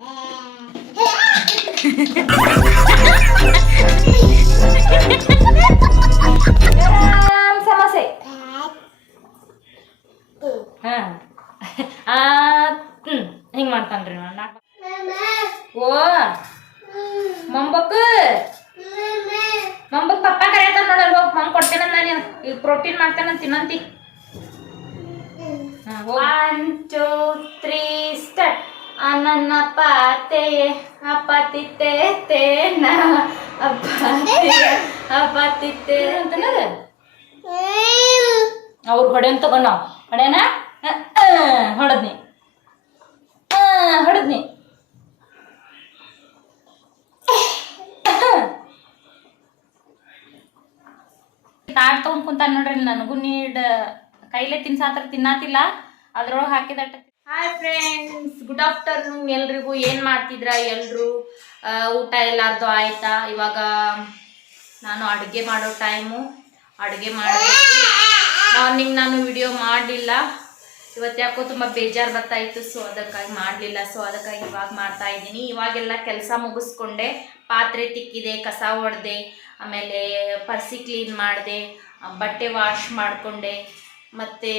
아. ಹೊಡೆದ್ನಿ. ತಾಟ್ ತಗೊಂಡ್ ಕುಂತಾನ ನೋಡ್ರಿ ನನಗೂ ನೀಡ್, ಕೈಲೇ ತಿನ್ಸಾತ್ರ ತಿನ್ನಾತಿಲ್ಲ. ಅದ್ರೊಳಗೆ ಹಾಕಿದಟ್ಟ. ಹಾಯ್ ಫ್ರೆಂಡ್ಸ್ ಗುಡ್ ಆಫ್ಟರ್ನೂನ್ ಎಲ್ರಿಗೂ. ಏನು ಮಾಡ್ತಿದ್ರ ಎಲ್ಲರೂ ಊಟ ಎಲ್ಲಾರ್ದು ಆಯ್ತಾ? ಇವಾಗ ನಾನು ಅಡುಗೆ ಮಾಡೋ ಟೈಮು ಅಡುಗೆ ಮಾಡಬೇಕು. ಮಾರ್ನಿಂಗ್ ನಾನು ವಿಡಿಯೋ ಮಾಡಲಿಲ್ಲ ಇವತ್ತು ಯಾಕೋ ತುಂಬ ಬೇಜಾರು ಬರ್ತಾ ಇತ್ತು ಸೊ ಅದಕ್ಕಾಗಿ ಮಾಡಲಿಲ್ಲ. ಸೊ ಅದಕ್ಕಾಗಿ ಇವಾಗ ಮಾಡ್ತಾ ಇದ್ದೀನಿ. ಇವಾಗೆಲ್ಲ ಕೆಲಸ ಮುಗಿಸ್ಕೊಂಡೆ. ಪಾತ್ರೆ ತಿಕ್ಕಿದೆ, ಕಸ ಹೊಡೆದೆ ಆಮೇಲೆ ಪರ್ಸಿ ಕ್ಲೀನ್ ಮಾಡಿದೆ ಬಟ್ಟೆ ವಾಶ್ ಮಾಡಿಕೊಂಡೆ. ಮತ್ತು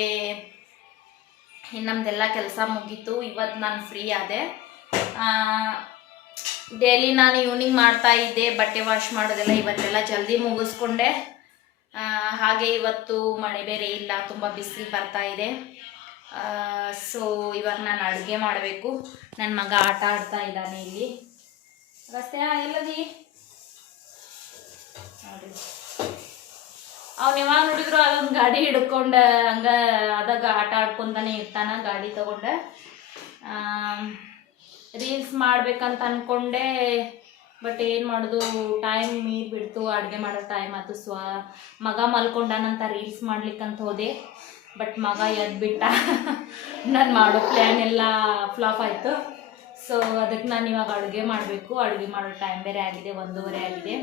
ನಮ್ಮದೆಲ್ಲ ಕೆಲಸ ಮುಗೀತು. ಇವತ್ತು ನಾನು ಫ್ರೀ ಆದೆ. ಡೈಲಿ ನಾನು ಈವ್ನಿಂಗ್ ಮಾಡ್ತಾ ಇದ್ದೆ. ಬಟ್ಟೆ ವಾಶ್ ಮಾಡೋದೆಲ್ಲ ಇವತ್ತೆಲ್ಲ ಜಲ್ದಿ ಮುಗಿಸ್ಕೊಂಡೆ. ಹಾಗೆ ಇವತ್ತು ಮಳೆ ಬೇರೆ ಇಲ್ಲ. ತುಂಬ ಬಿಸಿಲು ಬರ್ತಾ ಇದೆ. ಸೊ ಇವಾಗ ನಾನು ಅಡುಗೆ ಮಾಡಬೇಕು. ನನ್ನ ಮಗ ಆಟ ಆಡ್ತಾ ಇದ್ದಾನೆ ಇಲ್ಲಿ. ರಸ್ತೆ ಎಲ್ಲದಿ? ಅವ್ನು ಯಾವಾಗ ನೋಡಿದ್ರು ಅದೊಂದು ಗಾಡಿ ಹಿಡ್ಕೊಂಡ ಹಂಗ ಅದಾಗ ಆಟ ಆಡ್ಕೊಂತಾನೆ ಇರ್ತಾನ, ಗಾಡಿ ತಗೊಂಡ. ರೀಲ್ಸ್ ಮಾಡ್ಬೇಕಂತ ಅನ್ಕೊಂಡೆ, ಬಟ್ ಏನು ಮಾಡೋದು, ಟೈಮ್ ಮೀರ್ ಬಿಡ್ತು, ಅಡುಗೆ ಮಾಡೋ ಟೈಮ್ ಆಯ್ತು ಸ್ವ ಮಗ ಮಲ್ಕೊಂಡಾನಂತ ರೀಲ್ಸ್ ಮಾಡ್ಲಿಕ್ಕಂತ ಹೋದೆ. ಬಟ್ ಮಗ ಎದ್ಬಿಟ್ಟ. ನಾನು ಮಾಡೋ ಪ್ಲ್ಯಾನ್ ಎಲ್ಲ ಫ್ಲಾಪ್ ಆಯಿತು. ಸೊ ಅದಕ್ಕೆ ನಾನು ಇವಾಗ ಅಡುಗೆ ಮಾಡಬೇಕು. ಅಡುಗೆ ಮಾಡೋ ಟೈಮ್ ಬೇರೆ ಆಗಿದೆ, ಒಂದೂವರೆ ಆಗಿದೆ.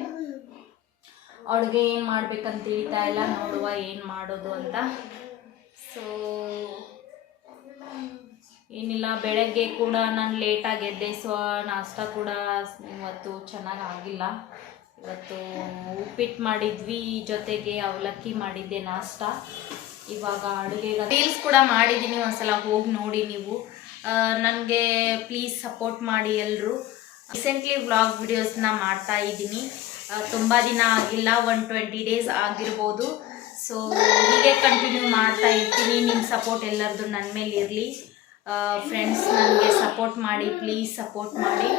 ಅಡುಗೆ ಏನು ಮಾಡ್ಬೇಕಂತ ತಿಳಿತಾ ಇಲ್ಲ. ನೋಡುವ ಏನು ಮಾಡೋದು ಅಂತ. ಸೊ ಏನಿಲ್ಲ. ಬೆಳಗ್ಗೆ ಕೂಡ ನಾನು ಲೇಟಾಗಿ ಎದ್ದೆ ಸೊ ನಾಷ್ಟ ಕೂಡ ಇವತ್ತು ಚೆನ್ನಾಗಿ ಆಗಿಲ್ಲ. ಇವತ್ತು ಉಪ್ಪಿಟ್ಟು ಮಾಡಿದ್ವಿ, ಜೊತೆಗೆ ಅವಲಕ್ಕಿ ಮಾಡಿದ್ದೆ ನಾಷ್ಟ. ಇವಾಗ ಅಡುಗೆ ರೀಲ್ಸ್ ಕೂಡ ಮಾಡಿದ್ದೀನಿ ಒಂದ್ಸಲ ಹೋಗಿ ನೋಡಿ ನೀವು. ನನಗೆ ಪ್ಲೀಸ್ ಸಪೋರ್ಟ್ ಮಾಡಿ ಎಲ್ಲರೂ ರೀಸೆಂಟ್ಲಿ ವ್ಲಾಗ್ ವಿಡಿಯೋಸ್ನ ಮಾಡ್ತಾ ಇದ್ದೀನಿ. ತುಂಬ ದಿನ ಆಗಿಲ್ಲ ಒನ್ ಟ್ವೆಂಟಿ ಡೇಸ್ ಆಗಿರ್ಬೋದು. ಸೊ ಹೀಗೆ ಕಂಟಿನ್ಯೂ ಮಾಡ್ತಾ ಇರ್ತೀನಿ. ನಿಮ್ಮ ಸಪೋರ್ಟ್ ಎಲ್ಲರದು ನನ್ನ ಮೇಲೆ ಇರಲಿ. ಫ್ರೆಂಡ್ಸ್ ನನಗೆ ಸಪೋರ್ಟ್ ಮಾಡಿ ಪ್ಲೀಸ್ ಸಪೋರ್ಟ್ ಮಾಡಿ.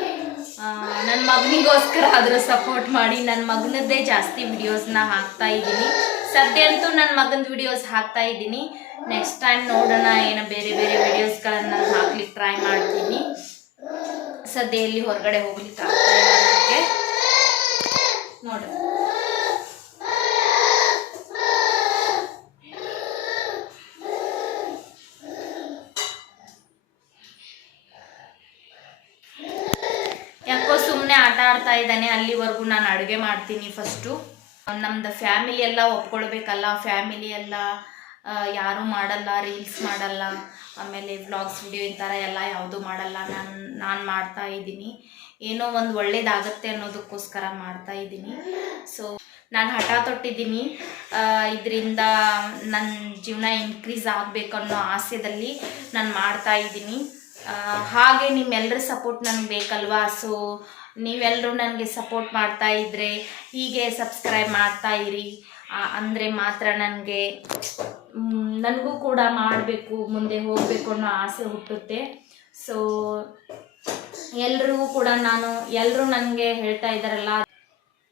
ನನ್ನ ಮಗನಿಗೋಸ್ಕರ ಆದರೂ ಸಪೋರ್ಟ್ ಮಾಡಿ. ನನ್ನ ಮಗನದ್ದೇ ಜಾಸ್ತಿ ವಿಡಿಯೋಸ್ನ ಹಾಕ್ತಾ ಇದ್ದೀನಿ. ಸದ್ಯ ಅಂತೂ ನನ್ನ ಮಗನ ವಿಡಿಯೋಸ್ ಹಾಕ್ತಾ ಇದ್ದೀನಿ. ನೆಕ್ಸ್ಟ್ ಟೈಮ್ ನೋಡೋಣ, ಏನೋ ಬೇರೆ ಬೇರೆ ವಿಡಿಯೋಸ್ಗಳನ್ನು ನಾನು ಹಾಕ್ಲಿಕ್ಕೆ ಟ್ರೈ ಮಾಡ್ತೀನಿ. ಸದ್ಯ ಎಲ್ಲಿ ಹೊರಗಡೆ ಹೋಗ್ಲಿಕ್ಕೆ ಆಗ್ತಾ ಇಲ್ಲ ಯಾಕೋ ಸುಮ್ಮನೆ ಆಟ ಆಡ್ತಾ ಇದ್ದಾನೆ. ಅಲ್ಲಿವರೆಗೂ ನಾನು ಅಡುಗೆ ಮಾಡ್ತೀನಿ ಫಸ್ಟು ನಮ್ದು ಫ್ಯಾಮಿಲಿ ಎಲ್ಲ ಒಪ್ಕೊಳ್ಬೇಕಲ್ಲ ಫ್ಯಾಮಿಲಿ ಎಲ್ಲ ಯಾರೂ ಮಾಡಲ್ಲ ರೀಲ್ಸ್ ಮಾಡಲ್ಲ, ಆಮೇಲೆ ವ್ಲಾಗ್ಸ್ ವಿಡಿಯೋ ಈ ಥರ ಎಲ್ಲ ಯಾವುದೂ ಮಾಡಲ್ಲ. ನಾನು ನಾನು ಮಾಡ್ತಾ ಇದ್ದೀನಿ. ಏನೋ ಒಂದು ಒಳ್ಳೇದಾಗತ್ತೆ ಅನ್ನೋದಕ್ಕೋಸ್ಕರ ಮಾಡ್ತಾ ಇದ್ದೀನಿ. ಸೊ ನಾನು ಹಠ ತೊಟ್ಟಿದ್ದೀನಿ. ಇದರಿಂದ ನನ್ನ ಜೀವನ ಇನ್ಕ್ರೀಸ್ ಆಗಬೇಕು ಅನ್ನೋ ಆಸೆದಲ್ಲಿ ನಾನು ಮಾಡ್ತಾ ಇದ್ದೀನಿ. ಹಾಗೆ ನಿಮ್ಮೆಲ್ಲರ ಸಪೋರ್ಟ್ ನನಗೆ ಬೇಕಲ್ವಾ? ಸೊ ನೀವೆಲ್ಲರೂ ನನಗೆ ಸಪೋರ್ಟ್ ಮಾಡ್ತಾ ಇದ್ದರೆ ಹೀಗೆ ಸಬ್ಸ್ಕ್ರೈಬ್ ಮಾಡ್ತಾ ಇರಿ. ಅಂದರೆ ಮಾತ್ರ ನನಗೆ ನನಗೂ ಕೂಡ ಮಾಡಬೇಕು, ಮುಂದೆ ಹೋಗಬೇಕು ಅನ್ನೋ ಆಸೆ ಹುಟ್ಟುತ್ತೆ. ಸೊ ಎಲ್ರಿಗೂ ಕೂಡ ನಾನು ಎಲ್ಲರೂ ನನಗೆ ಹೇಳ್ತಾ ಇದ್ದಾರಲ್ಲ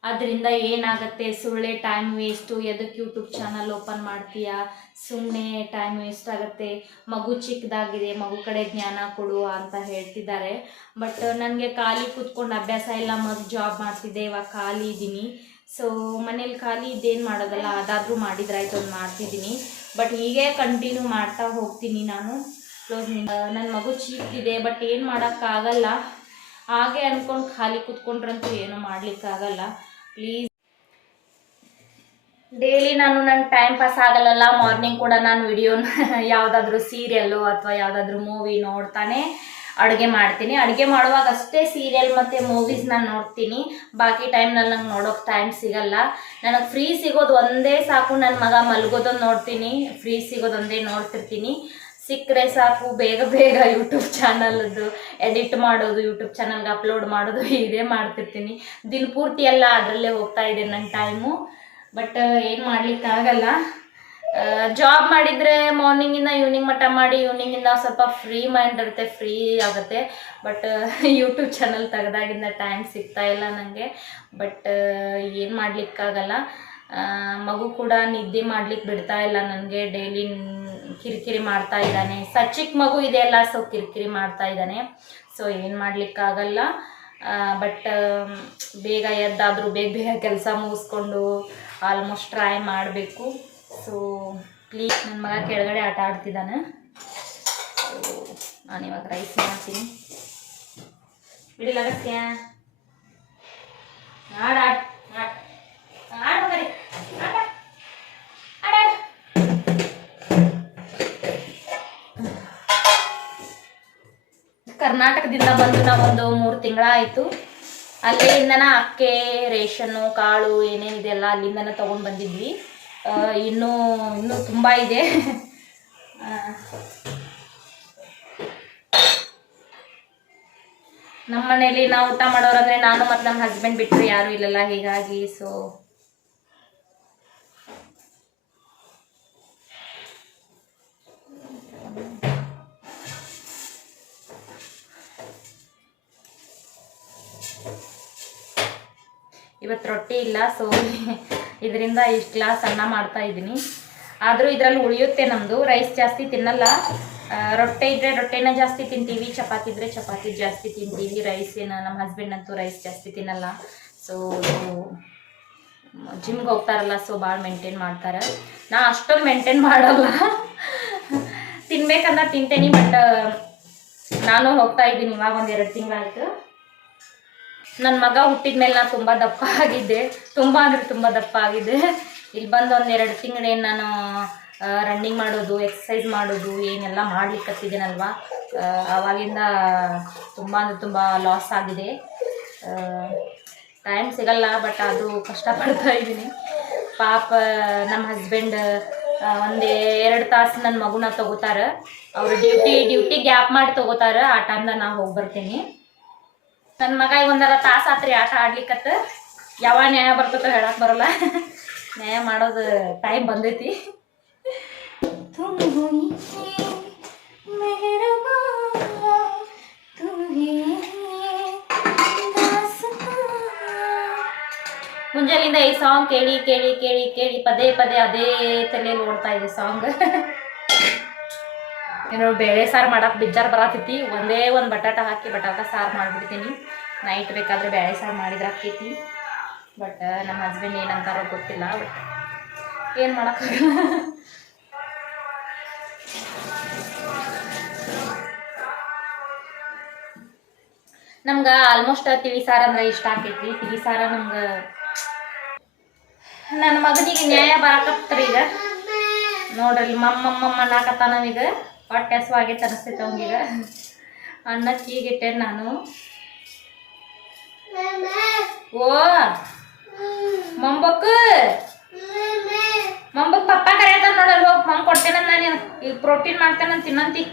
ಅದರಿಂದ ಏನಾಗುತ್ತೆ, ಸುಳ್ಳೆ ಟೈಮ್ ವೇಸ್ಟು ಎದಕ್ಕೆ ಯೂಟ್ಯೂಬ್ ಚಾನಲ್ ಓಪನ್ ಮಾಡ್ತೀಯಾ? ಸುಮ್ಮನೆ ಟೈಮ್ ವೇಸ್ಟ್ ಆಗುತ್ತೆ, ಮಗು ಚಿಕ್ಕದಾಗಿದೆ, ಮಗು ಕಡೆ ಜ್ಞಾನ ಕೊಡು ಅಂತ ಹೇಳ್ತಿದ್ದಾರೆ. ಬಟ್ ನನಗೆ ಖಾಲಿ ಕೂತ್ಕೊಂಡು ಅಭ್ಯಾಸ ಇಲ್ಲ, ಮಗು ಜಾಬ್ ಮಾಡ್ತಿದ್ದೆ, ಇವಾಗ ಖಾಲಿ ಇದ್ದೀನಿ. ಸೊ ಮನೇಲಿ ಖಾಲಿ ಇದ್ದೇನು ಮಾಡೋದಲ್ಲ, ಅದಾದರೂ ಮಾಡಿದ್ರಾಯ್ತು ಅದು ಮಾಡ್ತಿದ್ದೀನಿ. ಬಟ್ ಹೀಗೆ ಕಂಟಿನ್ಯೂ ಮಾಡ್ತಾ ಹೋಗ್ತೀನಿ ನಾನು. ನನ್ನ ಮಗು ಚಿಕ್ಕಿದೆ ಬಟ್ ಏನು ಮಾಡೋಕ್ಕಾಗಲ್ಲ. ಹಾಗೆ ಅಂದ್ಕೊಂಡು ಖಾಲಿ ಕೂತ್ಕೊಂಡ್ರಂತೂ ಏನೂ ಮಾಡಲಿಕ್ಕಾಗಲ್ಲ. ಪ್ಲೀಸ್ ಡೈಲಿ ನಾನು ನನ್ನ ಟೈಮ್ ಪಾಸ್ ಆಗಲ್ಲಲ್ಲ ಮಾರ್ನಿಂಗ್ ಕೂಡ ನಾನು ವಿಡಿಯೋನ ಯಾವುದಾದ್ರೂ ಸೀರಿಯಲ್ಲು ಅಥವಾ ಯಾವುದಾದ್ರೂ ಮೂವಿ ನೋಡ್ತಾನೆ ಅಡುಗೆ ಮಾಡ್ತೀನಿ. ಅಡುಗೆ ಮಾಡುವಾಗ ಅಷ್ಟೇ ಸೀರಿಯಲ್ ಮತ್ತು ಮೂವೀಸ್ ನಾನು ನೋಡ್ತೀನಿ. ಬಾಕಿ ಟೈಮ್ನಲ್ಲಿ ನಂಗೆ ನೋಡೋಕೆ ಟೈಮ್ ಸಿಗಲ್ಲ. ನನಗೆ ಫ್ರೀ ಸಿಗೋದು ಒಂದೇ ಸಾಕು ನನ್ನ ಮಗ ಮಲಗೋದೊಂದು ನೋಡ್ತೀನಿ. ಫ್ರೀ ಸಿಗೋದು ಒಂದೇ ನೋಡ್ತಿರ್ತೀನಿ. ಸಿಕ್ಕರೆ ಸಾಕು, ಬೇಗ ಬೇಗ ಯೂಟ್ಯೂಬ್ ಚಾನಲ್ದು ಎಡಿಟ್ ಮಾಡೋದು ಯೂಟ್ಯೂಬ್ ಚಾನಲ್ಗೆ ಅಪ್ಲೋಡ್ ಮಾಡೋದು, ಇದೇ ಮಾಡ್ತಿರ್ತೀನಿ. ದಿನ ಪೂರ್ತಿ ಎಲ್ಲ ಅದರಲ್ಲೇ ಹೋಗ್ತಾ ಇದೆ ನನ್ನ ಟೈಮು ಬಟ್ ಏನು ಮಾಡ್ಲಿಕ್ಕಾಗಲ್ಲ ಜಾಬ್ ಮಾಡಿದರೆ ಮಾರ್ನಿಂಗಿಂದ ಈವ್ನಿಂಗ್ ಮಟ್ಟ ಮಾಡಿ ಈವ್ನಿಂಗಿಂದ ಸ್ವಲ್ಪ ಫ್ರೀ ಮೈಂಡ್ ಇರುತ್ತೆ ಫ್ರೀ ಆಗುತ್ತೆ. ಬಟ್ ಯೂಟ್ಯೂಬ್ ಚಾನಲ್ ತೆಗೆದಾಗಿಂದ ಟೈಮ್ ಸಿಗ್ತಾ ಇಲ್ಲ ನನಗೆ ಬಟ್ ಏನು ಮಾಡಲಿಕ್ಕಾಗಲ್ಲ ಮಗು ಕೂಡ ನಿದ್ದೆ ಮಾಡ್ಲಿಕ್ಕೆ ಬಿಡ್ತಾ ಇಲ್ಲ ನನಗೆ ಡೈಲಿ ಕಿರಿಕಿರಿ ಮಾಡ್ತಾ ಇದ್ದಾನೆ. ಸಚಿಕ್ ಮಗು ಇದೆಯಲ್ಲ ಸೊ ಕಿರಿಕಿರಿ ಮಾಡ್ತಾ ಇದ್ದಾನೆ. ಸೊ ಏನು ಮಾಡಲಿಕ್ಕಾಗಲ್ಲ ಬಟ್ ಬೇಗ ಎದ್ದಾದರೂ ಬೇಗ ಬೇಗ ಕೆಲಸ ಮುಗಿಸ್ಕೊಂಡು ಆಲ್ಮೋಸ್ಟ್ ಟ್ರೈ ಮಾಡಬೇಕು. ಸೊ ಪ್ಲೀಸ್ ನನ್ನ ಮಗ ಕೆಳಗಡೆ ಆಟ ಆಡ್ತಿದ್ದಾನೆ. ನಾನು ಇವಾಗ ರೈಸ್ ಮಾಡ್ತೀನಿ. ಬಿಡಿಲ್ಲ ಅಗತ್ಯ ಆಡ. ಕರ್ನಾಟಕದಿಂದ ಬಂದು ನಾವೊಂದು ಮೂರು ತಿಂಗಳಾಯಿತು. ಅಲ್ಲಿಂದನ ಅಕ್ಕೆ, ರೇಷನ್ನು, ಕಾಳು ಏನೇನಿದೆಯಲ್ಲ ಅಲ್ಲಿಂದನ ತೊಗೊಂಡು ಬಂದಿದ್ವಿ. ಇನ್ನೂ ಇನ್ನೂ ತುಂಬ ಇದೆ. ನಮ್ಮ ಮನೇಲಿ ನಾವು ಊಟ ಮಾಡೋರಂದ್ರೆ ನಾನು ಮತ್ತು ನಮ್ಮ ಹಸ್ಬೆಂಡ್ ಬಿಟ್ಟರೆ ಯಾರೂ ಇಲ್ಲಲ್ಲ, ಹೀಗಾಗಿ ಸೊ ಇವತ್ತು ರೊಟ್ಟಿ ಇಲ್ಲ ಸೊ ಇದರಿಂದ ಇಷ್ಟು ಗ್ಲಾಸ್ ಅನ್ನ ಮಾಡ್ತಾ ಇದ್ದೀನಿ. ಆದರೂ ಇದರಲ್ಲಿ ಉಳಿಯುತ್ತೆ ನಮ್ಮದು ರೈಸ್ ಜಾಸ್ತಿ ತಿನ್ನಲ್ಲ. ರೊಟ್ಟೆ ಇದ್ದರೆ ರೊಟ್ಟೆನ ಜಾಸ್ತಿ ತಿಂತೀವಿ, ಚಪಾತಿ ಇದ್ದರೆ ಚಪಾತಿ ಜಾಸ್ತಿ ತಿಂತೀವಿ. ರೈಸ್ ಏನು ನಮ್ಮ ಹಸ್ಬೆಂಡ್ ಅಂತೂ ರೈಸ್ ಜಾಸ್ತಿ ತಿನ್ನಲ್ಲ. ಸೊ ಜಿಮ್ಗೆ ಹೋಗ್ತಾರಲ್ಲ ಸೊ ಭಾಳ ಮೇಂಟೈನ್ ಮಾಡ್ತಾರೆ. ನಾ ಅಷ್ಟೊಂದು ಮೇಂಟೈನ್ ಮಾಡಲ್ಲ. ತಿನ್ಬೇಕಂದ್ರೆ ತಿಂತೇನೆ ಬಟ್ ನಾನು ಹೋಗ್ತಾ ಇದ್ದೀನಿ ಇವಾಗ ಒಂದು ಎರಡು ತಿಂಗಳಾಯ್ತು ನನ್ನ ಮಗ ಹುಟ್ಟಿದ ಮೇಲೆ ನಾನು ತುಂಬ ದಪ್ಪ ಆಗಿದ್ದೆ. ತುಂಬ ಅಂದರೆ ತುಂಬ ದಪ್ಪ ಆಗಿದ್ದೆ. ಇಲ್ಲಿ ಬಂದು ಒಂದು ಎರಡು ತಿಂಗಳೇನು ನಾನು ರನ್ನಿಂಗ್ ಮಾಡೋದು ಎಕ್ಸಸೈಸ್ ಮಾಡೋದು, ಏನೆಲ್ಲ ಮಾಡ್ಲಿಕ್ಕತ್ತಿದ್ದೀನಲ್ವ? ಆವಾಗಿಂದ ತುಂಬ ಅಂದರೆ ತುಂಬ ಲಾಸ್ ಆಗಿದೆ. ಟೈಮ್ ಸಿಗಲ್ಲ ಬಟ್ ಅದು ಕಷ್ಟಪಡ್ತಾ ಇದ್ದೀನಿ. ಪಾಪ ನಮ್ಮ ಹಸ್ಬೆಂಡ್ ಒಂದು ಎರಡು ತಾಸು ನನ್ನ ಮಗುನ ತಗೋತಾರೆ. ಅವರು ಡ್ಯೂಟಿ ಡ್ಯೂಟಿ ಗ್ಯಾಪ್ ಮಾಡಿ ತಗೋತಾರೆ. ಆ ಟೈಮ್ದಾಗ ನಾವು ಹೋಗಿ ಬರ್ತೀನಿ ನನ್ನ ಮಗ ಈಗ ಒಂದರ ತಾಸ ಆತ್ರಿ ಆಟ ಆಡ್ಲಿಕ್ಕತ್ತ ಯಾವ ನ್ಯಾಯ ಬರ್ತೈತೋ ಹೇಳಕ್ ಬರಲ್ಲ. ನ್ಯಾಯ ಮಾಡೋದು ಟೈಮ್ ಬಂದೈತಿ. ಮುಂಜಾನಿಂದ ಈ ಸಾಂಗ್ ಕೇಳಿ ಕೇಳಿ ಕೇಳಿ ಕೇಳಿ ಪದೇ ಪದೇ ಅದೇ ತಲೆಯಲ್ಲಿ ಓಡ್ತಾ ಇದೆ ಸಾಂಗ್ ಏನೋ ಬೇಳೆ ಸಾರು ಮಾಡಕ್ಕೆ ಬಿಜ್ಜಾರು ಬರತೈತಿ ಒಂದೇ ಒಂದು ಬಟಾಟ ಹಾಕಿ ಬಟಾಟ ಸಾರು ಮಾಡಿಬಿಡ್ತೀನಿ. ನೈಟ್ ಬೇಕಾದರೆ ಬೇಳೆ ಸಾರು ಮಾಡಿದ್ರೆ ಆಕೈತಿ ಬಟ್ ನಮ್ಮ ಹಸ್ಬೆಂಡ್ ಏನಂತಾರೋ ಗೊತ್ತಿಲ್ಲ ಬಟ್ ಏನು ಮಾಡೋಕ್ಕಾಗಲ್ಲ ನಮ್ಗೆ ಆಲ್ಮೋಸ್ಟ್ ತಿಳಿ ಸಾರು ಅಂದ್ರೆ ಇಷ್ಟ ಆಕೈತಿ. ತಿಳಿ ಸಾರ ನಮ್ಗೆ ನನ್ನ ಮಗನಿಗೆ ನ್ಯಾಯ ಬರಾಕತ್ರಿ ಈಗ ನೋಡ್ರಿ ಮಮ್ಮಮ್ಮಮ್ಮ ನಾಕತ್ತಾನ ಈಗ ತರಿಸ್ತೈತೆ ಹಸುವಾಗೈತೆ ಅನಿಸ್ತೈತೆ ಅವಂಗೀಗ ಅನ್ನಕ್ಕೆ ಈಗಿಟ್ಟೆ ನಾನು. ಓ, ಮೊಂಬಕ್ಕು. ಮೊಂಬಕ್ ಪಪ್ಪ ಕರೆಯತ್ತಾನ ನೋಡಲ್ ಹೋಗಿ ಮಂಗ್ ಕೊಡ್ತೇನೆ ನಾನು. ಈಗ ಪ್ರೋಟೀನ್ ಮಾಡ್ತೇನೆ ತಿನ್ನಂತಿ.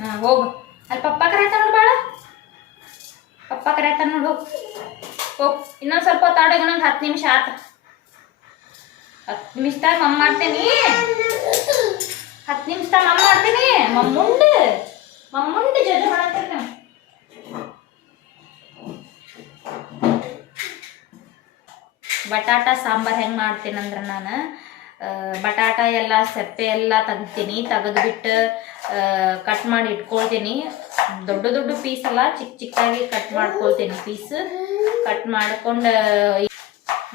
ಹಾಂ, ಹೋಗು. ಅಲ್ಲಿ ಪಪ್ಪ ಕರೆಯತ್ತಾನ ನೋಡು ಬಾಳ. ಪಪ್ಪ ಕರೆಯತ್ತಾನ ನೋಡು, ಹೋಗು. ಹೋಗ್. ಇನ್ನೊಂದು ಸ್ವಲ್ಪ ಹೊತ್ತು ಆಡೋಗ ಇನ್ನೊಂದು ಹತ್ತು ನಿಮಿಷ ಆತ. ಹತ್ತು ನಿಮಿಷದಾಗ ಮಮ್ಮ ಮಾಡ್ತೇನಿ. ಹತ್ತು ನಿಮಿಷ ಮಮ್ಮ ಮಾಡ್ತೀನಿ. ಮಮ್ಮುಂಡು ಮಮ್ಮುಂಡು ಜೊತೆ ಮಾಡತ್ತೇನೆ ಬಟಾಟ, ಸಾಂಬಾರು ಹೆಂಗೆ ಮಾಡ್ತೀನಂದ್ರೆ ನಾನು ಬಟಾಟ ಎಲ್ಲ, ಸೆಪ್ಪೆ ಎಲ್ಲ ತೆಗ್ದಿನಿ ತೆಗೆದ್ಬಿಟ್ಟು ಕಟ್ ಮಾಡಿ ಇಟ್ಕೊಳ್ತೀನಿ. ದೊಡ್ಡ ದೊಡ್ಡ ಪೀಸ್ ಅಲ್ಲ ಚಿಕ್ಕ ಚಿಕ್ಕದಾಗಿ ಕಟ್ ಮಾಡ್ಕೊಳ್ತೀನಿ ಪೀಸ್ ಕಟ್ ಮಾಡ್ಕೊಂಡು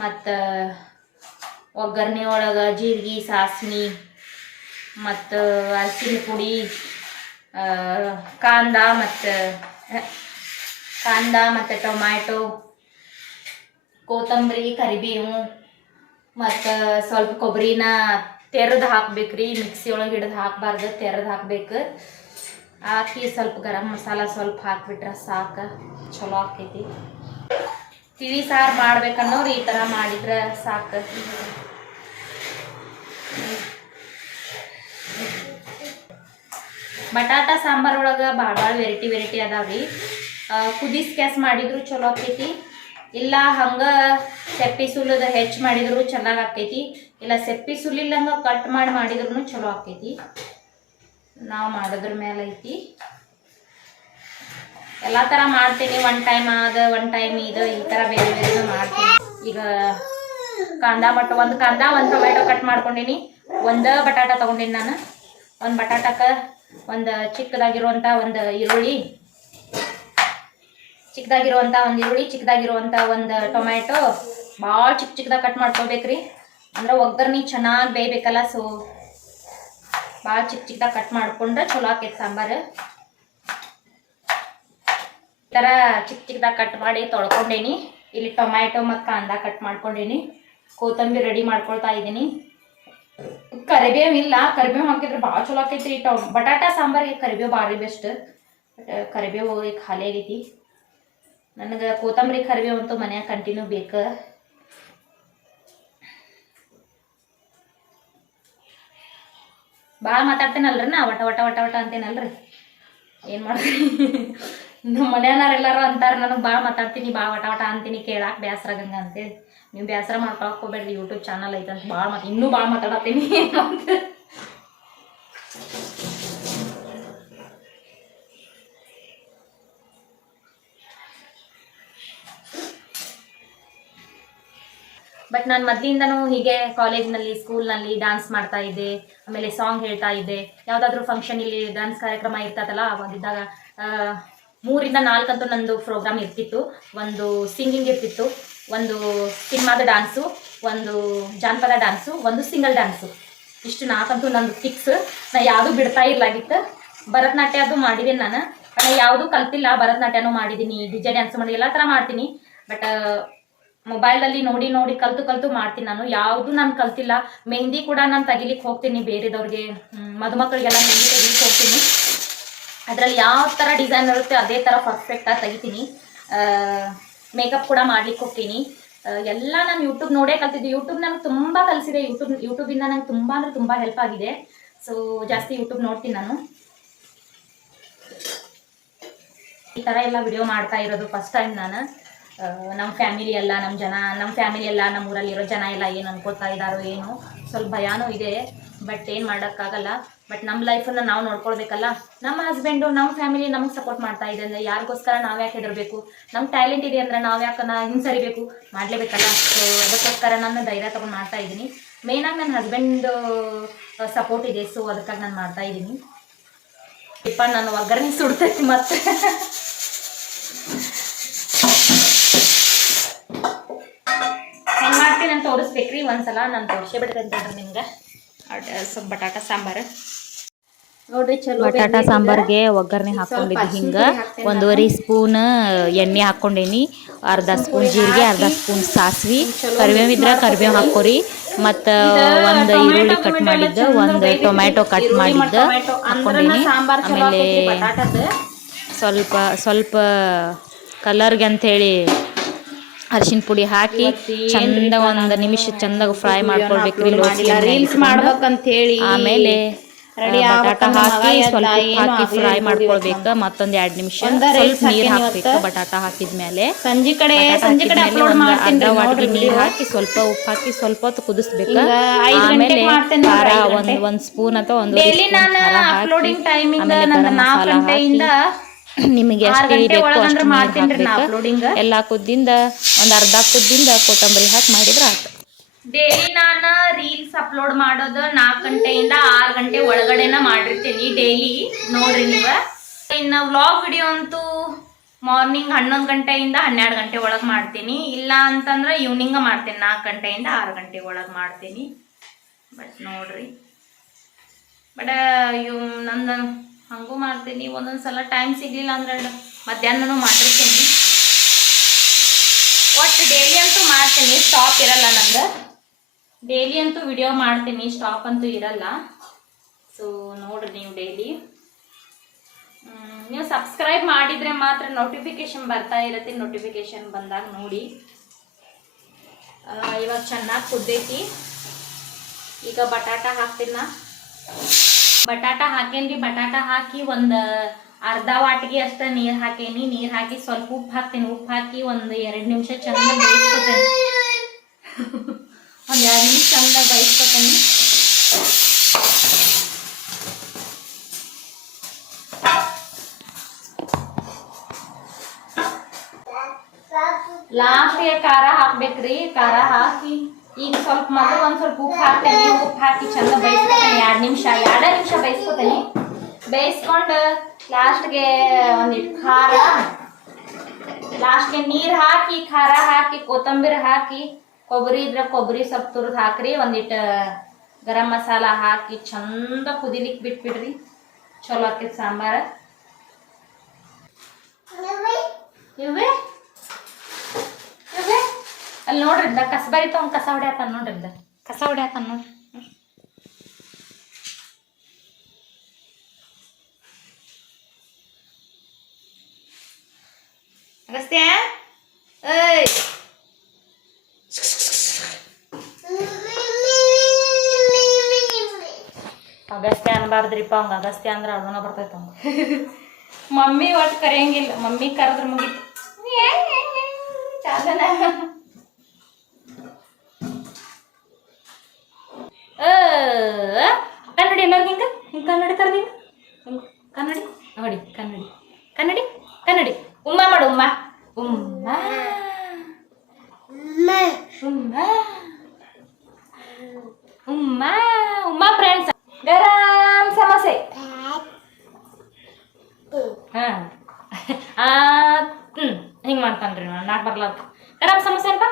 ಮತ್ತು, ಒಗ್ಗರಣೆ ಒಳಗೆ ಜೀರಿಗೆ ಸಾಸ್ಮಿ ಮತ್ತು ಅರಿಶಿನ ಪುಡಿ ಕಾಂದ ಮತ್ತು ಕಾಂದ ಮತ್ತು ಟೊಮ್ಯಾಟೊ, ಕೊತ್ತಂಬರಿ, ಕರಿಬೇವು, ಮತ್ತು ಸ್ವಲ್ಪ ಕೊಬ್ಬರಿನ ತೆರೆದು ಹಾಕ್ಬೇಕ್ರಿ. ಮಿಕ್ಸಿ ಒಳಗೆ ಹಿಡಿದು ಹಾಕಬಾರ್ದು, ತೆರೆದು ಹಾಕ್ಬೇಕು. ಹಾಕಿ ಸ್ವಲ್ಪ ಗರಂ ಮಸಾಲ ಸ್ವಲ್ಪ ಹಾಕಿಬಿಟ್ರೆ ಸಾಕು, ಚಲೋ ಆಕೈತಿ ತಿಳಿ ಸಾರು ಮಾಡ್ಬೇಕನ್ನೋರು ಈ ಥರ ಮಾಡಿದ್ರೆ ಸಾಕು. ಬಟಾಟ ಸಾಂಬಾರ್ ಒಳಗೆ ಭಾಳ ಭಾಳ ವೆರೈಟಿ ವೆರೈಟಿ ಅದಾವ್ರಿ. ಕುದಿಸ್ ಕ್ಯಾಸ್ ಮಾಡಿದ್ರು ಚಲೋ ಆಕೈತಿ ಇಲ್ಲ ಹಂಗೆ ಸೆಪ್ಪಿ ಸುಲಿದ ಹೆಚ್ಚು ಮಾಡಿದ್ರು ಚೆನ್ನಾಗಿ ಆಕೈತಿ ಇಲ್ಲ ಸೆಪ್ಪಿ ಸುಲಿಲ್ಲಂಗೆ ಕಟ್ ಮಾಡಿ ಮಾಡಿದ್ರು ಚಲೋ ಆಕೈತಿ ನಾವು ಮಾಡೋದ್ರ ಮೇಲೆ ಐತಿ. ಎಲ್ಲ ಥರ ಮಾಡ್ತೀನಿ. ಒನ್ ಟೈಮ್ ಅದ ಒನ್ ಟೈಮ್ ಇದು, ಈ ಥರ ಬೇರೆ ಬೇರೆ ಮಾಡ್ತೀನಿ. ಈಗ ಕಾಂದ ಬಟ್, ಒಂದು ಕಾಂದ, ಒಂದು ಟೊಮೆಟೊ ಕಟ್ ಮಾಡ್ಕೊಂಡೀನಿ. ಒಂದು ಬಟಾಟ ತೊಗೊಂಡೀನಿ ನಾನು. ಒಂದು ಬಟಾಟಕ್ಕೆ ಒಂದು ಚಿಕ್ಕದಾಗಿರುವಂಥ ಒಂದು ಈರುಳ್ಳಿ. ಚಿಕ್ಕದಾಗಿರುವಂಥ ಒಂದು ಈರುಳ್ಳಿ ಚಿಕ್ಕದಾಗಿರುವಂಥ ಒಂದು ಟೊಮ್ಯಾಟೊ. ಭಾಳ ಚಿಕ್ಕ ಚಿಕ್ಕದಾಗಿ ಕಟ್ ಮಾಡ್ಕೊಬೇಕ್ರಿ. ಅಂದ್ರೆ ಒಗ್ಗರ್ನಿ ಚೆನ್ನಾಗಿ ಬೇಯಬೇಕಲ್ಲ ಸೊ ಭಾಳ ಚಿಕ್ಕ ಚಿಕ್ಕದಾಗಿ ಕಟ್ ಮಾಡ್ಕೊಂಡ್ರೆ ಚಲೋ ಆಕೈತೆ ಸಾಂಬಾರು. ಈ ಥರ ಚಿಕ್ಕ ಚಿಕ್ಕದಾಗಿ ಕಟ್ ಮಾಡಿ ತೊಳ್ಕೊಂಡೇನಿ. ಇಲ್ಲಿ ಟೊಮ್ಯಾಟೊ ಮತ್ತು ಕಾಂದ ಕಟ್ ಮಾಡ್ಕೊಂಡೇನಿ. ಕೊತ್ತಂಬರಿ ರೆಡಿ ಮಾಡ್ಕೊಳ್ತಾ ಇದ್ದೀನಿ ಕರಿಬೇವು ಇಲ್ಲ ಕರಿಬೇವು ಹಾಕಿದ್ರೆ ಭಾಳ ಚಲೋ ಆಕೈತಿ ಈ ಟೌನ್ ಬಟಾಟಾ ಸಾಂಬಾರಿಗೆ ಕರಿಬೇವು ಭಾರಿ ಬೆಸ್ಟ್ ಕರಿಬೇವು ಈಗ ಖಾಲಿ ಆಗೈತಿ. ನನಗೆ ಕೊತ್ತಂಬರಿ ಕರಿಬೇವು ಅಂತೂ ಮನ್ಯಾಗ ಕಂಟಿನ್ಯೂ ಬೇಕು. ಭಾಳ ಮಾತಾಡ್ತೇನಲ್ರಿ ನಾ? ವಟ ವಟ ವಟ ವಟ ಅಂತೇನಲ್ರಿ? ಏನು ಮಾಡ್ತೀನಿ ನಮ್ಮ ಮನೆಯವ್ರೆಲ್ಲರೂ ಅಂತಾರೆ, ನನಗೆ ಭಾಳ ಮಾತಾಡ್ತೀನಿ, ಭಾಳ ವಟ ವಟ ಅಂತೀನಿ, ಕೇಳಾಕ ಬೇಸರ ಆಗಂಗ ಅಂತೇಳಿ. ನೀವು ಬೇಸರ ಮಾಡ್ಕೊಳಕ್ ಹೋಗ್ಬೇಡ್ರಿ ಯೂಟ್ಯೂಬ್ ಚಾನಲ್ ಐತಂತ ಭಾಳ ಮಾತು ಇನ್ನೂ ಭಾಳ ಮಾತಾಡತ್ತೀನಿ. ಬಟ್ ನಾನು ಮೊದಲಿಂದನೂ ಹೀಗೆ ಕಾಲೇಜ್ನಲ್ಲಿ ಸ್ಕೂಲ್ನಲ್ಲಿ ಡ್ಯಾನ್ಸ್ ಮಾಡ್ತಾ ಇದ್ದೆ, ಆಮೇಲೆ ಸಾಂಗ್ ಹೇಳ್ತಾ ಇದ್ದೆ. ಯಾವುದಾದ್ರೂ ಫಂಕ್ಷನ್ ಇಲ್ಲಿ ಡ್ಯಾನ್ಸ್ ಕಾರ್ಯಕ್ರಮ ಇರ್ತದಲ್ಲ, ಅವಾಗಿದ್ದಾಗ ಮೂರಿಂದ ನಾಲ್ಕಂತೂ ನಂದು ಪ್ರೋಗ್ರಾಮ್ ಇರ್ತಿತ್ತು. ಒಂದು ಸಿಂಗಿಂಗ್ ಇರ್ತಿತ್ತು. ಒಂದು ಸಿನಿಮಾದ ಡಾನ್ಸು ಒಂದು ಜಾನಪದ ಡಾನ್ಸು ಒಂದು ಸಿಂಗಲ್ ಡಾನ್ಸು ಇಷ್ಟು ನಾಲ್ಕಂತೂ ನಂದು ಫಿಕ್ಸ್ ನಾ ಯಾವುದು ಬಿಡ್ತಾ ಇರ್ಲಾಗಿತ್ತು, ಭರತನಾಟ್ಯ ಅದು ಮಾಡಿದ್ದೀನಿ ನಾನು. ನಾನು ಯಾವುದು ಕಲ್ತಿಲ್ಲ ಭರತನಾಟ್ಯನೂ ಮಾಡಿದ್ದೀನಿ ಡಿಜೆ ಡ್ಯಾನ್ಸ್ ಮಾಡಿ, ಎಲ್ಲ ಥರ ಮಾಡ್ತೀನಿ. ಬಟ್ ಮೊಬೈಲಲ್ಲಿ ನೋಡಿ ನೋಡಿ, ಕಲ್ತು ಕಲ್ತು ಮಾಡ್ತೀನಿ ನಾನು. ಯಾವುದು ನಾನು ಕಲ್ತಿಲ್ಲ. ಮೆಹಂದಿ ಕೂಡ ನಾನು ತೆಗಿಲಿಕ್ಕೆ ಹೋಗ್ತೀನಿ ಬೇರೆದವ್ರಿಗೆ. ಮದುಮಕ್ಕಳಿಗೆಲ್ಲ ಮೆಹಂದಿ ತೆಗಿಲಿಕ್ಕೆ ಹೋಗ್ತೀನಿ. ಅದರಲ್ಲಿ ಯಾವ ಥರ ಡಿಸೈನ್ ಇರುತ್ತೆ, ಅದೇ ಥರ ಪರ್ಫೆಕ್ಟಾಗಿ ತೆಗಿತೀನಿ. ಮೇಕಪ್ ಕೂಡ ಮಾಡ್ಲಿಕ್ಕೆ ಹೋಗ್ತೀನಿ. ಎಲ್ಲ ನಾನು ಯೂಟ್ಯೂಬ್ ನೋಡೇ ಕಲ್ತಿದ್ದೆ. ಯೂಟ್ಯೂಬ್ ನನಗೆ ತುಂಬ ಕಲಿಸಿದೆ. ಯೂಟ್ಯೂಬ್ ಯೂಟ್ಯೂಬಿಂದ ನಂಗೆ ತುಂಬ ಅಂದರೆ ತುಂಬ ಹೆಲ್ಪ್ ಆಗಿದೆ. ಸೊ ಜಾಸ್ತಿ ಯೂಟ್ಯೂಬ್ ನೋಡ್ತೀನಿ ನಾನು. ಈ ಥರ ಎಲ್ಲ ವಿಡಿಯೋ ಮಾಡ್ತಾ ಇರೋದು ಫಸ್ಟ್ ಟೈಮ್ ನಾನು. ನಮ್ಮ ಫ್ಯಾಮಿಲಿ ಎಲ್ಲ ನಮ್ಮ ಜನ ನಮ್ಮ ಫ್ಯಾಮಿಲಿ ಎಲ್ಲ ನಮ್ಮ ಊರಲ್ಲಿರೋ ಜನ ಎಲ್ಲ ಏನು ಅನ್ಕೋತಾ ಇದ್ದಾರೋ ಏನು ಸ್ವಲ್ಪ ಭಯಾನೂ ಇದೆ. ಬಟ್ ಏನು ಮಾಡೋಕ್ಕಾಗಲ್ಲ. ಬಟ್ ನಮ್ಮ ಲೈಫನ್ನು ನಾವು ನೋಡ್ಕೊಳ್ಬೇಕಲ್ಲ? ನಮ್ಮ ಹಸ್ಬೆಂಡು ನಮ್ಮ ಫ್ಯಾಮಿಲಿ ನಮಗೆ ಸಪೋರ್ಟ್ ಮಾಡ್ತಾ ಇದೆ ಅಂದರೆ ಯಾರಿಗೋಸ್ಕರ ನಾವು ಯಾಕೆ ಹೆದರಬೇಕು? ನಮ್ಮ ಟ್ಯಾಲೆಂಟ್ ಇದೆ ಅಂದರೆ ನಾವು ಯಾಕನ್ನ ಹಿಂಸರಿಬೇಕು? ಮಾಡಲೇಬೇಕಲ್ಲ? ಸೊ ಅದಕ್ಕೋಸ್ಕರ ನಾನು ಧೈರ್ಯ ತೊಗೊಂಡು ಮಾಡ್ತಾ ಇದ್ದೀನಿ. ಮೇಯ್ನಾಗಿ ನನ್ನ ಹಸ್ಬೆಂಡ್ ಸಪೋರ್ಟ್ ಇದೆ. ಸೊ ಅದಕ್ಕಾಗಿ ನಾನು ಮಾಡ್ತಾ ಇದ್ದೀನಿ. ಇಪ್ಪ, ನಾನು ಒಗ್ಗರಣೆ ಸುಡ್ತೈತಿ ಮತ್ತೆ. ಹೆಂಗೆ ಮಾಡ್ತೀನಿ ಅಂತ ತೋರಿಸ್ಬೇಕ್ರಿ. ಒಂದ್ಸಲ ನಾನು ತೋರಿಸೇ ಬಿಡ್ತೇನೆ ನಿಮ್ಗೆ. ಸ್ವಲ್ಪ ಬಟಾಟ ಸಾಂಬಾರು. ಬಟಾಟ ಸಾಂಬಾರ್ಗೆ ಒಗ್ಗರಣೆ ಹಾಕೊಂಡಿದ್ದೆ ಹಿಂಗೆ. ಒಂದೂವರೆ ಸ್ಪೂನ್ ಎಣ್ಣೆ ಹಾಕ್ಕೊಂಡೇನಿ. ಅರ್ಧ ಸ್ಪೂನ್ ಜೀರಿಗೆ ಅರ್ಧ ಸ್ಪೂನ್ ಸಾಸ್ವಿ. ಕರಿಬೇವು ಇದ್ರೆ ಕರಿಬೇವು ಹಾಕೋರಿ ಮತ್ತು ಒಂದು ಈರುಳ್ಳಿ ಕಟ್ ಮಾಡಿದ್ದೆ ಒಂದು ಟೊಮ್ಯಾಟೊ ಕಟ್ ಮಾಡಿದ್ದೆ ಹಾಕ್ಕೊಂಡೇನಿ. ಆಮೇಲೆ ಸ್ವಲ್ಪ ಸ್ವಲ್ಪ ಕಲರ್ಗೆ ಅಂಥೇಳಿ ಅರಿಶಿನ ಪುಡಿ ಹಾಕಿ ಚಂದ ಒಂದು ನಿಮಿಷ ಚಂದಾಗ ಫ್ರೈ ಮಾಡ್ಕೊಳ್ಬೇಕು ರೀಲ್ಸ್ ಮಾಡ್ಬೇಕಂತ ಹೇಳಿ ಆಮೇಲೆ ಬಟಾಟ ಹಾಕಿ ಸ್ವಲ್ಪ ಹಾಕಿ ಫ್ರೈ ಮಾಡ್ಕೊಳ್ಬೇಕ. ಮತ್ತೊಂದ್ ಎರಡ್ ನಿಮಿಷ. ಸ್ವಲ್ಪ ನೀರ್ ಹಾಕ್ಬೇಕು. ಬಟಾಟ ಹಾಕಿದ್ಮೇಲೆ. ಸಂಜೆ ಕಡೆ ಬಟಾಟ ಸಂಜೆ ಕಡೆ ಅಪ್ಲೋಡ್ ಮಾಡ್ತೀನಿ ಅರ್ಧ ನೋಡ್ರಿ ನೀರ್ ಹಾಕಿ ಸ್ವಲ್ಪ ಉಪ್ಪು ಹಾಕಿ ಸ್ವಲ್ಪ ಹೊತ್ತು ಕುದಿಸ್ಬೇಕು. ಆಮೇಲೆ ಖಾರ ಒಂದ್ ಒಂದ್ ಸ್ಪೂನ್ ಅಥವಾ ಒಂದು ಅಪ್ಲೋಡಿಂಗ್ ಟೈಮಿಂಗ್ ನಾಲ್ಕು ಗಂಟೆಯಿಂದ ನಿಮಗೆ ಎಷ್ಟು ಬೇಕು ಅಷ್ಟು ನೀರ್ ಹಾಕ್ಬೇಕು. ಎಲ್ಲ ಕುದ್ದಿಂದ ಒಂದ್ ಅರ್ಧ ಕುದ್ದಿಂದ ಕೊತ್ತಂಬರಿ ಹಾಕಿ ಮಾಡಿದ್ರೆ ಆಯ್ತು. ಡೈಲಿ ನಾನು ರೀಲ್ಸ್ ಅಪ್ಲೋಡ್ ಮಾಡೋದು ನಾಲ್ಕು ಗಂಟೆಯಿಂದ ಆರು ಗಂಟೆ ಒಳಗಡೆನ ಮಾಡಿರ್ತೀನಿ ಡೈಲಿ. ನೋಡ್ರಿ ನೀವು. ಇನ್ನು ವ್ಲಾಗ್ ವಿಡಿಯೋ ಅಂತೂ ಮಾರ್ನಿಂಗ್ ಹನ್ನೊಂದು ಗಂಟೆಯಿಂದ ಹನ್ನೆರಡು ಗಂಟೆ ಒಳಗೆ ಮಾಡ್ತೀನಿ. ಇಲ್ಲ ಅಂತಂದ್ರೆ ಈವ್ನಿಂಗ ಮಾಡ್ತೀನಿ ನಾಲ್ಕು ಗಂಟೆಯಿಂದ ಆರು ಗಂಟೆ ಒಳಗೆ ಮಾಡ್ತೀನಿ. ಬಟ್ ನೋಡ್ರಿ. ಬಟ್ ಇವ್ ನಂದು ಹಂಗೂ ಮಾಡ್ತೀನಿ. ಒಂದೊಂದು ಸಲ ಟೈಮ್ ಸಿಗಲಿಲ್ಲ ಅಂದ್ರೆ ಮಧ್ಯಾಹ್ನನೂ ಮಾಡಿರ್ತೀನಿ ಒಟ್ಟು ಡೈಲಿ ಅಂತೂ ಮಾಡ್ತೀನಿ. ಸ್ಟಾಪ್ ಇರಲ್ಲ ನಂದು. ಡೈಲಿ ಅಂತೂ ವಿಡಿಯೋ ಮಾಡ್ತೀನಿ ಸ್ಟಾಪ್ ಅಂತೂ ಇರಲ್ಲ. ಸೊ ನೋಡ್ರಿ ನೀವು ಡೈಲಿ ನೀವು ಸಬ್ಸ್ಕ್ರೈಬ್ ಮಾಡಿದರೆ ಮಾತ್ರ ನೋಟಿಫಿಕೇಶನ್ ಬರ್ತಾ ಇರುತ್ತೆ. ನೋಟಿಫಿಕೇಶನ್ ಬಂದಾಗ ನೋಡಿ. ಇವಾಗ ಚೆನ್ನಾಗಿ ಕುದ್ದೈತಿ. ಈಗ ಬಟಾಟ ಹಾಕ್ತೀನಿ ಬಟಾಟ ಹಾಕೇನಿ ಬಟಾಟ ಹಾಕಿ ಒಂದು, ಅರ್ಧ ವಾಟಿಗೆ ಅಷ್ಟ ನೀರು ಹಾಕೇನಿ. ನೀರು ಹಾಕಿ ಸ್ವಲ್ಪ ಉಪ್ಪು ಹಾಕ್ತೀನಿ. ಉಪ್ಪು ಹಾಕಿ ಒಂದು ಎರಡು ನಿಮಿಷ ಚೆನ್ನಾಗಿ ಬೇಯಿಸ್ಕೊತೇನೆ. ಒಂದು ಎರಡು ನಿಮಿಷ ಚಂದ ಬೇಯಿಸ್ಕೊತೇನೆ ಲಾಸ್ಟ್ಗೆ ಖಾರ ಹಾಕ್ಬೇಕ್ರಿ ಖಾರ ಹಾಕಿ ಈಗ ಸ್ವಲ್ಪ ಮೊದಲು ಒಂದ್ ಸ್ವಲ್ಪ ಉಪ್ಪು ಹಾಕ್ತೇನೆ ಉಪ್ಪು ಹಾಕಿ ಚಂದ ಬೇಯಿಸ್ಕೊತೇನೆ ಎರಡು ನಿಮಿಷ ಎರಡೇ ನಿಮಿಷ ಬೇಯಿಸ್ಕೊತೇನೆ ಬೇಯಿಸ್ಕೊಂಡು ಲಾಸ್ಟ್ಗೆ ಒಂದಿಟ್ಟು ಖಾರ ಲಾಸ್ಟ್ಗೆ ನೀರು ಹಾಕಿ ಖಾರ ಹಾಕಿ ಕೊತ್ತಂಬರಿ ಹಾಕಿ ಕೊಬ್ಬರಿ ಇದ್ರೆ ಕೊಬ್ಬರಿ ಸ್ವಲ್ಪ ತುರಿದು ಹಾಕ್ರಿ ಒಂದಿಟ್ಟು ಗರಂ ಮಸಾಲ ಹಾಕಿ ಚಂದ ಕುದಿಲಿಕ್ಕೆ ಬಿಟ್ಬಿಡ್ರಿ. ಚಲೋ ಆಕೈತಿ ಸಾಂಬಾರ. ಅಲ್ಲಿ ನೋಡ್ರಿ ಕಸ ಬರೀತ ಅವ್ನು ಕಸ ಹೊಡ್ಯಾತ ನೋಡ್ರಿ ಕಸ ಹೊಡ್ಯಾತ ನೋಡ್ರಿ. ಅಗಸ್ತ್ಯ? ಏಯ್! ಅಗಸ್ತ್ಯ ಅನ್ಬಾರ್ದ್ರಿಪ್ಪ ಅವಂಗ ಅಗಸ್ತ್ಯ ಅಂದ್ರೆ ಅದನ್ನ ಬರ್ತೈತೆ ಮಮ್ಮಿ ಒಟ್ಟು ಕರೆಯಂಗಿಲ್ಲ, ಮಮ್ಮಿ ಕರೆದ್ರೆ ಮುಗೀತು. ಚಾಲನ ಕನ್ನಡಿ ಎಲ್ಲ ಹಿಂಗ ಹಿಂಗ ಕನ್ನಡಿ ಕರ್ದ ಕನ್ನಡಿ? ನೋಡಿ, ಕನ್ನಡಿ. ಕನ್ನಡಿ ಕನ್ನಡಿ. ಉಮ್ಮ ಮಾಡು, ಉಮ್ಮ. ಉಮ್ಮ. ಉಮ್ಮ ಉಮ್ಮ ಉಮ್ಮ ಫ್ರೆಂಡ್ಸ್ ಗರಂ ಸಮೋಸೆ ಹಾ ಆ ಹ್ಮ್ ಹಿಂಗ್ ಮಾಡ್ತಾನ್ರಿ ನಾನು ನಾಟ್ ಬರ್ಲ ಗರಂ ಸಮೋಸೆ ಅಲ್ಪ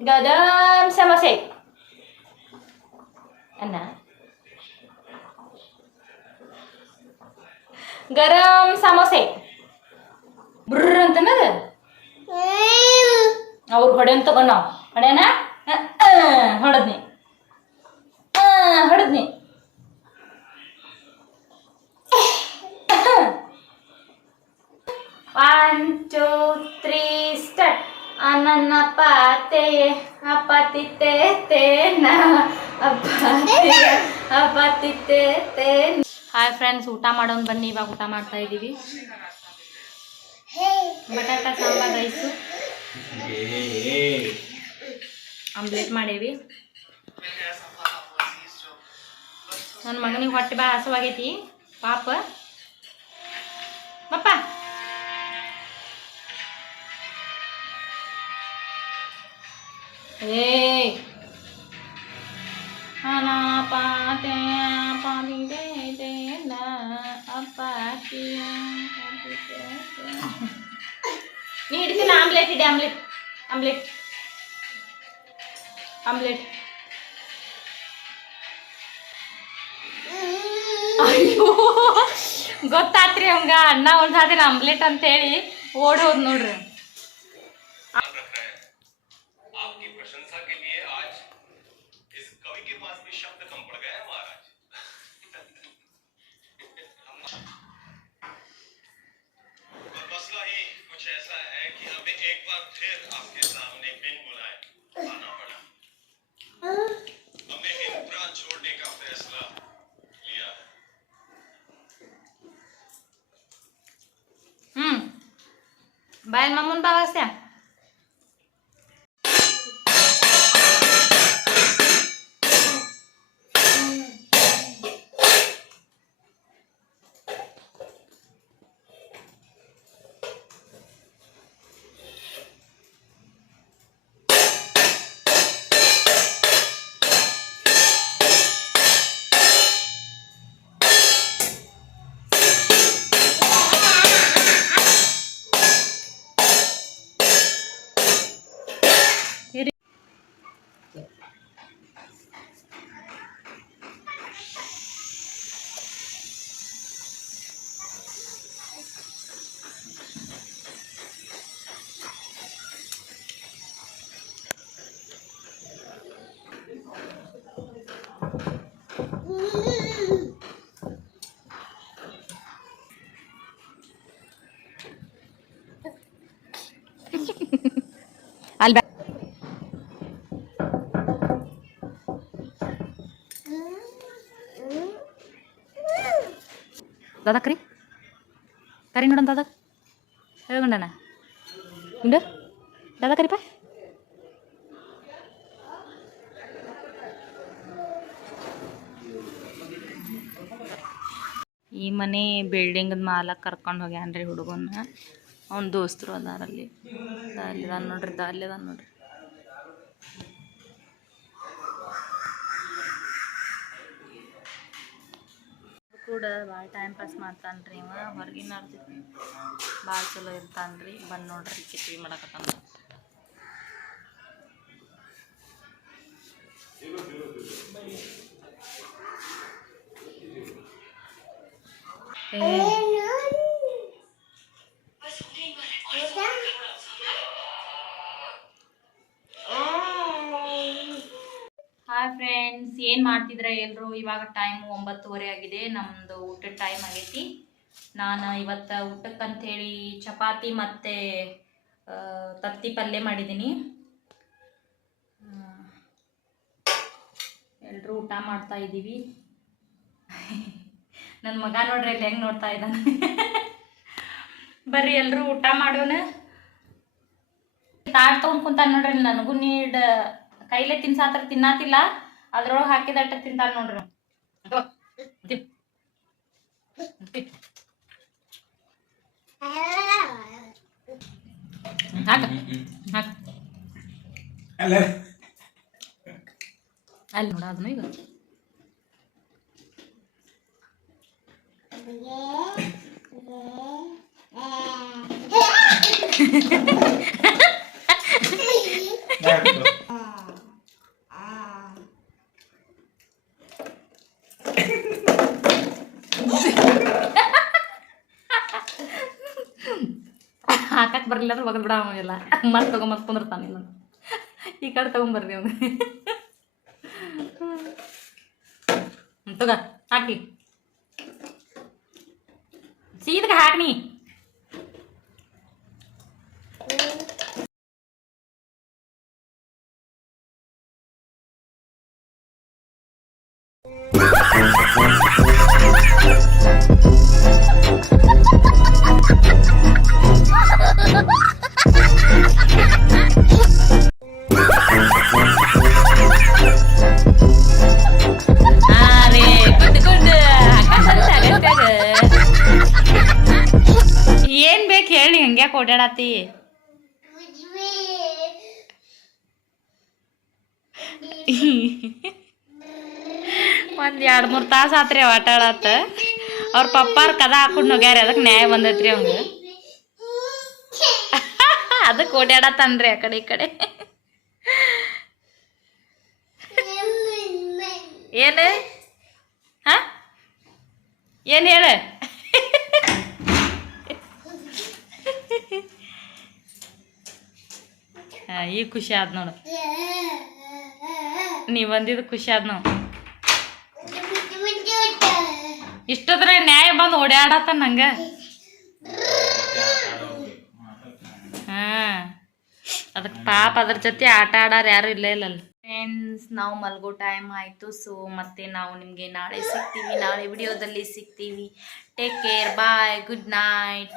ಗರಂ ಸಮೋಸೆ ಅನ್ನ ಗರಂ ಸಮೋಸೆ ಬ್ರ ಅಂತಂದದ ಅವ್ರು ಹೊಡೆನ್ ತಗೋ ನಾವು ಹೊಡೆನ ಹೊಡೆದ್ನಿ ಹೊಡೆದ್ನಿ ಒನ್ ಟೂ ತ್ರೀ ಸ್ಟಾರ್ಟ್ ಅನನ್ನ ಪಾತೆ ಅಪತಿತೆ ತೇನ ಅಪಾತೆ ಅಪತಿತೆ ತೇನ ಹಾಯ್ ಫ್ರೆಂಡ್ಸ್ ಊಟ ಮಾಡೋನ್ ಬನ್ನಿ. ಇವಾಗ ಊಟ ಮಾಡ್ತಾ ಇದ್ದೀವಿ ಬಟಾಟ ಸಾಂಬಾರ್ ರೈಸು. ಆಮ್ಲೆಟ್ ಮಾಡೇವಿ. ನನ್ನ ಮಗನಿಗೆ ಹೊಟ್ಟೆ ಬಾ ಹಸುವಾಗೈತಿ. ಪಾಪ. ಪಪ್ಪ ಏ. ಹಣ ಆಮ್ಲೆಟ್ ಇಡಿ ಆಮ್ಲೆಟ್ ಆಮ್ಲೆಟ್ ಆಮ್ಲೆಟ್ ಅಯ್ಯೋ ಗೊತ್ತಾತ್ರಿ ಅವಂಗ ಅಣ್ಣ ಒಂದ್ ಸಾದಿನ ಆಮ್ಲೆಟ್ ಅಂತೇಳಿ ಓಡ್ ಹೋದ್ ನೋಡ್ರಿ एक बार फिर आपके सामने बिन बुलाए आना पड़ा। हमने छोड़ने का फैसला लिया है। हम्म। बाय मामून बाबा से? ದಾದಾ ಕರಿ? ಕರಿ ನೋಡೋಣ ದಾದಾ. ಹೇಳ್ಕೊಂಡಣ ಇಂಡು ದಾದಾ ಕರಿಪ ಈ ಮನೆ ಬಿಲ್ಡಿಂಗ್ ಮಾಲಕ್ ಕರ್ಕೊಂಡು ಹೋಗ್ಯಾನ್ರಿ ಹುಡುಗನ ಅವ್ನ ದೋಸ್ತರು ಅದಾರಲ್ಲಿ ಅಲ್ಲಿ. ನೋಡ್ರಿ ದ ಅಲ್ಲಿ ಅದಾನ ನೋಡ್ರಿ. ಕೂಡ ಭಾಳ ಟೈಮ್ ಪಾಸ್ ಮಾಡ್ತಾನೆ ರೀ ಇವ. ಹೊರಗಿನ ಜೊತೆ ಭಾಳ ಚಲೋ ಇರ್ತಾನೆ ರೀ ಬಂದು ನೋಡ್ರಿ ಕಿತ್ವಿ ಮಾಡಕತ್ತಾನ ಏ ಹಾಯ್ ಫ್ರೆಂಡ್ಸ್ ಏನು ಮಾಡ್ತಿದ್ರೆ ಎಲ್ಲರೂ ಇವಾಗ ಟೈಮು ಒಂಬತ್ತುವರೆ ಆಗಿದೆ. ನಮ್ದು ಊಟದ ಟೈಮ್ ಆಗೈತಿ. ನಾನು ಇವತ್ತು ಊಟಕ್ಕಂತ ಹೇಳಿ ಚಪಾತಿ ಮತ್ತೆ ತತ್ತಿ ಪಲ್ಯ ಮಾಡಿದ್ದೀನಿ. ಎಲ್ಲರೂ ಊಟ ಮಾಡ್ತಾ ಇದ್ದೀವಿ. ನನ್ನ ಮಗ ನೋಡ್ರಿ ಇಲ್ಲಿ ಹೆಂಗೆ ನೋಡ್ತಾ ಇದ್ದಾನೆ. ಬರ್ರಿ ಎಲ್ಲರೂ ಊಟ ಮಾಡೋಣ. ತಾಟ್ ತೊಗೊಂಡ್ ಕುಂತಾನ ನೋಡ್ರಿ, ನನಗೂ ನೀಡ್, ಕೈಲೇ ತಿನ್ಸಾತ್ರ ತಿನ್ನಾತಿಲ್ಲ. ಅದ್ರೊಳಗೆ ಹಾಕಿದಟ್ಟ ತಿಂತಾನೆ ನೋಡ್ರಿ. ಹಾಕ. ಹಾಕ. ಅಲ್ಲಿ. ನೋಡ ಅದನ್ನು ಈಗ. ಹಾಕಕ್ ಒಗದ್ ಬಿಡ ಅವನಿಲ್ಲ ಮತ್ತೆ ಕುಂದಿರ್ತಾನೆ ಇನ್ನೊಂದು ಈ ಕಡೆ ತಗೊಂಬರ್ರಿ ಅವ್ನು. ತಗ ಹಾಕಿ ಸೀದಕ್ಕೆ ಹಾಕ್ನಿ. ಒಂದ್ ಎರಡು ಮೂರು ತಾಸು ಆತ್ರಿ ಆಟ ಆಡತ್ತ ಅವ್ರ ಪಪ್ಪಾರ ಕದ ಹಾಕೊಂಡು ಹೋಗ್ಯಾರ ಅದಕ್ಕೆ ನ್ಯಾಯ ಬಂದೈತ್ರಿ ಅವಂಗ. ಅದಕ್ಕೆ ಓಡಾಡತ್ತನ್ರಿ ಆ ಕಡೆ ಈ ಕಡೆ. ಏನು? ಹಾ? ಏನು ಹೇಳ? ಹಾ ಈಗ ಖುಷಿ ಆದ್ ನೋಡು. ನೀ ಬಂದಿದ್ದು ಖುಷಿ ಆದ್ ನಾವು ಇಷ್ಟೊತ್ತರ ನ್ಯಾಯ ಬಂದು ಓಡಾಡತ್ತ ನಂಗ ಹಾ. ಅದಕ್ಕೆ ಪಾಪ ಅದ್ರ ಜೊತೆ ಆಟ ಆಡಾರ ಯಾರು ಇಲ್ಲೇ ಇಲ್ಲಲ್ಲ. ಫ್ರೆಂಡ್ಸ್ ನಾವು ಮಲಗೋ ಟೈಮ್ ಆಯಿತು ಸೊ ಮತ್ತೆ ನಾವು ನಿಮಗೆ ನಾಳೆ ಸಿಗ್ತೀವಿ ನಾಳೆ ವಿಡಿಯೋದಲ್ಲಿ ಸಿಗ್ತೀವಿ. Take care bye good night